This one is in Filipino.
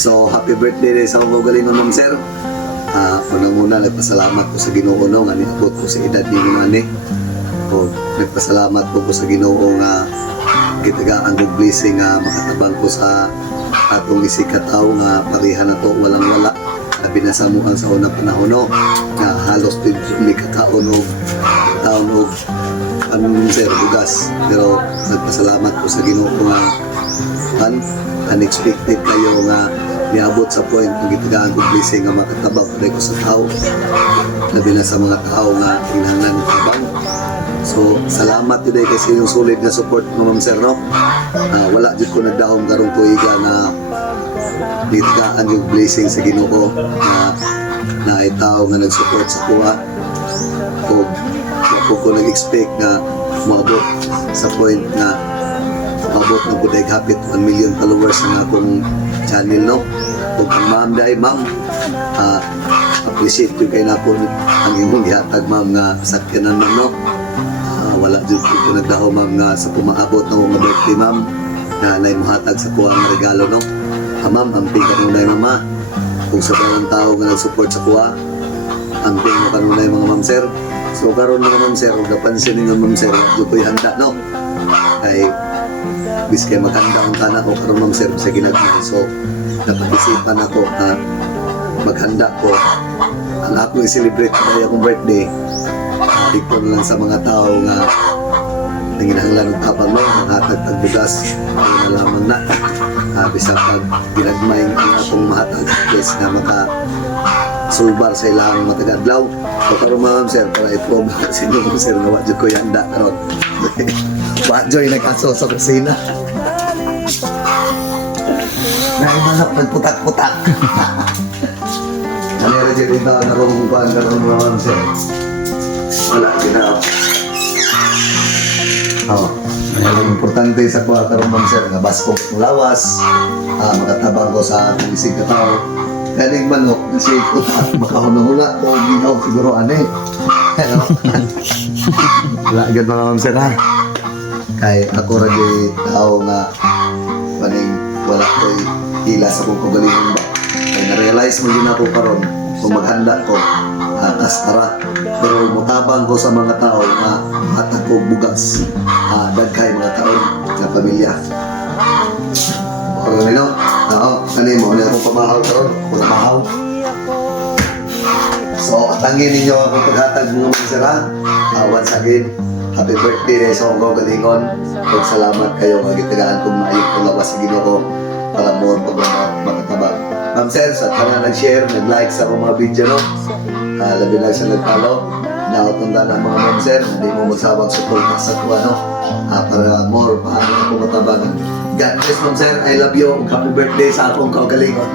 So, happy birthday rin sa akong galingon, Ma'am Sir. Unang-una, nagpasalamat ko sa Ginoo no, nga niabot ko sa edad ni Mani. O, nagpasalamat po ko sa Ginoo nga gitagaan ko blessing nga makatabang ko sa atong isikataw nga pareha na to walang-wala. Labi na sa mukhang sa unang panahon no, nga halos hindi kataon o taon o sir, bugas. Pero nagpasalamat ko sa Ginoo nga unexpected kayo nga niabot sa point kung gitagaan ko blessing nga makatabang ko sa tao. Labi na sa mga tao nga kinahanglan ng tabang. So, salamat today kasi yung solid na support mo, Ma'am Sir, no? Wala dito ko nagdaong karong tuiga na nitagaan yung blessing sa Ginoo na itaw nga nag-support sa kuha. O, ako ko nag-expect na maabot sa point na maabot na buday hapit 1 million followers na akong channel, no? O, ang ma'am dahil, ma'am, appreciate yung kayo na po ang imong gihatag, ma'am, nga sakyanan, ma'am, no? Wala dito ko nagdaho, ma'am, nga sa pumaabot na mga birthday, ma'am, na naimuhatag sa kuha ng regalo, no? Ma'am, amping ka nung mama. Kung sa parang tao nga nag-support sa kuha, amping mo ka nung mga ma'am, sir. So, karoon mga ma'am, sir, kung napansin ninyo, ma'am, sir, dito ko'y handa, no? Ay, bis kayo maghanda ang tanak ko, karoon, ma'am, sir, sa ginagmay. So, napag-isipan ako na maghanda ko ang akong i-celebrate kaya akong birthday. Dito na lang sa mga tao nga nanginahanglan ng tapang, no? Nanghatag tagbugas, ako na lamang na. Bisa pag ginagmay ang akong mahatag place na maka-sulbar sa ilang matagadlaw. So, karoon, ma'am, sir, para i-probe sa inyo, ma'am, sir, nga wadyo ko yanda karoon. Wadyo yung nagkaso sa kusina. Naimanap nagputak-putak. Manira dyan yung taon na kumukuhaan karoon, ma'am, sir. Wala, ginap. Ang importante sa kuha karoon, ma'am, sir, nga basko lawas, makatabang ko sa ating isig katao. Kaning manok, kasi makahula-hula o ginaw siguro ane. Wala, agad mga ma'am, sir, ha? Kaya ako rin tao nga paning wala ko'y hila sa kong kagalingon ba. Kaya na-realize mo din ako karon kung maghanda ko kaskara. Pero mutabang ko sa mga tao na hatag ko bugas. Dagkay mga tao na pamilya. Kung ano, kanin mo, akong pamahaw karon, ako namahaw. So, atangin ninyo akong paghatag mga mga sira. Once again, happy birthday sa akong galingon. Salamat kayo nga gitagaan kong maayong palawas sa Ginoo para mo makatabang. Ma'am, sir, sa tanan nag-share, nag-like sa akong mga video, no? Labi lang sa nag-follow. Nakatanda ng mga ma'am, sir, hindi mo magsawag support sa kuha, no? Para more, paano ako matabangan. God bless, ma'am, sir. I love you. Happy birthday sa akong kagalingon.